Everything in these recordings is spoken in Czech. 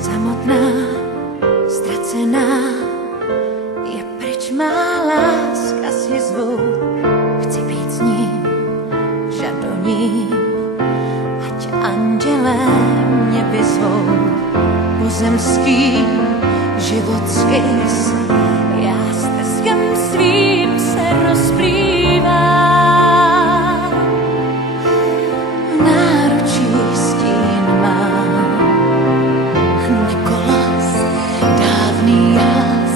Samotná, ztracená, je pryč má láska si zvou. Chci být s ním, žadoním, ať andělé mě vyzvou. Pozemský život skys, já stezkem svým se rozplývá. V náručí stín mám Nikolas, dávný jas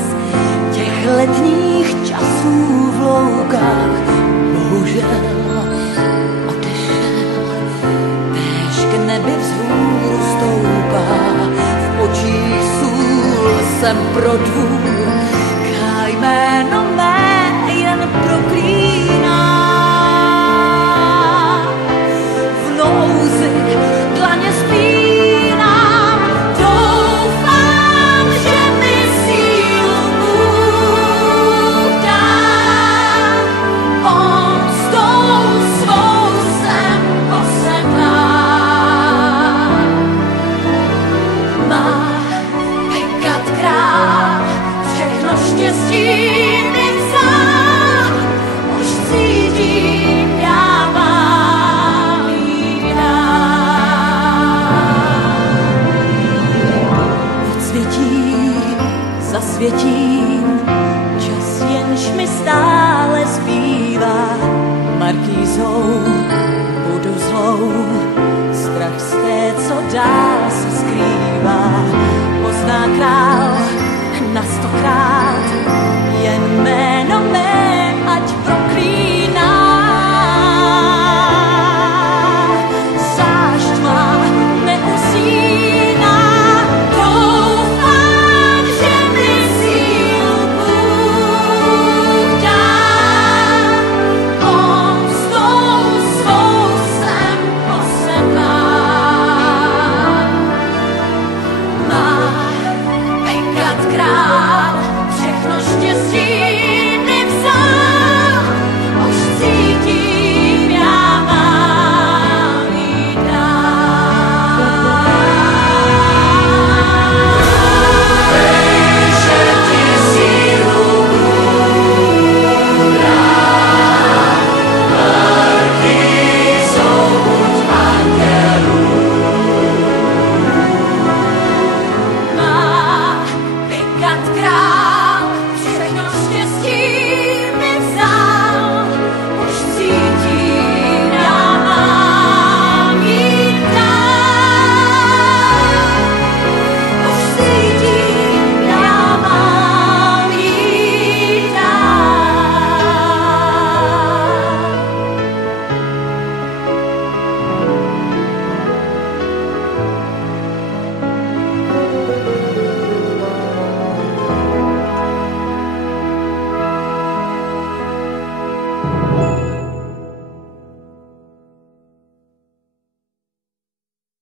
těch letních časů v loukách. Bohužel odešel, též k nebi vzhůru stoupá. V očích sůl jsem pro dvůr, ká jméno mé jen proklíná. V nouzi dlaně spínám, doufám, že mi sílu Bůh dá. On s tou svou sem posedlá. Má Hekat král, všechno štěstí mi vzal, už cítím, já mám jí dát. Odsvětím, zasvětím, čas jenž mi stále zbývá. Markýzou budu zlou, strach z té, co dá.